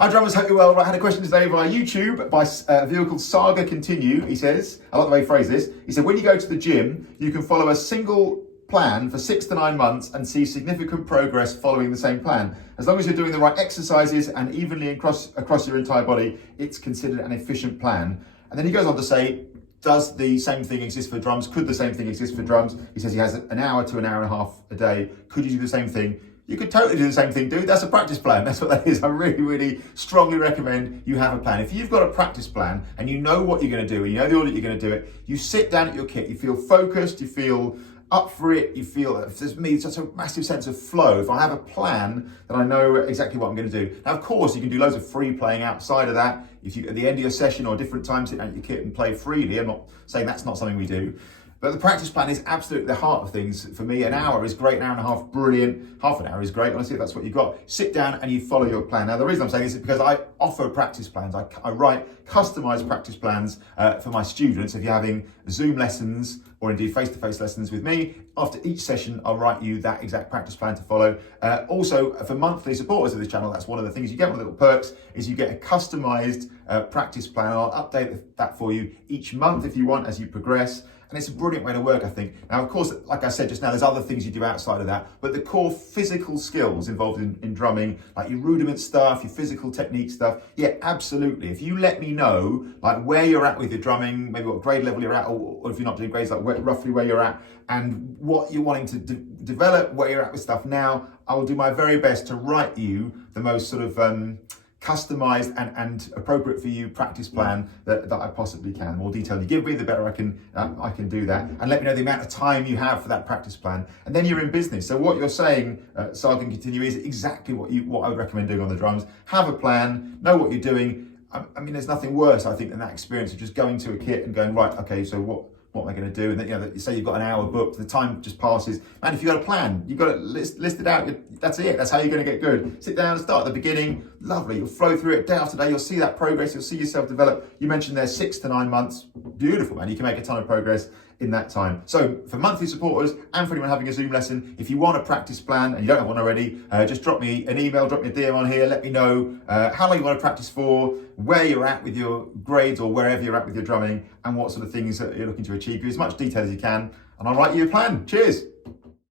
Hi drummers, hope you're well. I had a question today via YouTube by a viewer called Saga Continue. He says, I like the way he phrased this. He said, when you go to the gym, you can follow a single plan for 6 to 9 months and see significant progress following the same plan. As long as you're doing the right exercises and evenly across your entire body, it's considered an efficient plan. And then he goes on to say, does the same thing exist for drums? Could the same thing exist for drums? He says he has an hour to an hour and a half a day. Could you do the same thing? You could totally do the same thing, dude. That's a practice plan. That's what that is. I really, really strongly recommend you have a plan. If you've got a practice plan and you know what you're going to do, and you know the order you're going to do it, you sit down at your kit, you feel focused, you feel up for it, you feel, there's me, such a massive sense of flow. If I have a plan, then I know exactly what I'm going to do. Now, of course, you can do loads of free playing outside of that. If you, at the end of your session or different times, sit down at your kit and play freely. I'm not saying that's not something we do. But the practice plan is absolutely the heart of things. For me, an hour is great, an hour and a half, brilliant. Half an hour is great, honestly, if that's what you've got. Sit down and you follow your plan. Now, the reason I'm saying this is because I offer practice plans. I write customized practice plans for my students. If you're having Zoom lessons or indeed face-to-face lessons with me, after each session, I'll write you that exact practice plan to follow. Also, for monthly supporters of this channel, that's one of the things you get. One of the little perks is you get a customized practice plan. I'll update that for you each month if you want as you progress. And it's a brilliant way to work, I think. Now, of course, like I said just now, there's other things you do outside of that, but the core physical skills involved in drumming, like your rudiment stuff, your physical technique stuff, yeah, absolutely. If you let me know, like where you're at with your drumming, maybe what grade level you're at, or if you're not doing grades, like roughly where you're at, and what you're wanting to develop, where you're at with stuff now, I will do my very best to write you the most sort of customized and appropriate for you practice plan that I possibly can. The more detail you give me, the better I can do that. And let me know the amount of time you have for that practice plan. And then you're in business. So what you're saying, Saga Continue, is exactly what I would recommend doing on the drums. Have a plan, know what you're doing. I mean, there's nothing worse, I think, than that experience of just going to a kit and going, right, okay, so what am I going to do? And then, you know, say you've got an hour booked, the time just passes. Man, if you've got a plan, you've got it listed out, that's it. That's how you're going to get good. Sit down and start at the beginning. Lovely. You'll flow through it day after day. You'll see that progress. You'll see yourself develop. You mentioned there 6 to 9 months. Beautiful, man. You can make a ton of progress in that time. So for monthly supporters and for anyone having a Zoom lesson, if you want a practice plan and you don't have one already, just drop me an email, drop me a DM on here. Let me know how long you want to practice for, where you're at with your grades or wherever you're at with your drumming, and what sort of things that you're looking to achieve. Give as much detail as you can, and I'll write you a plan. Cheers.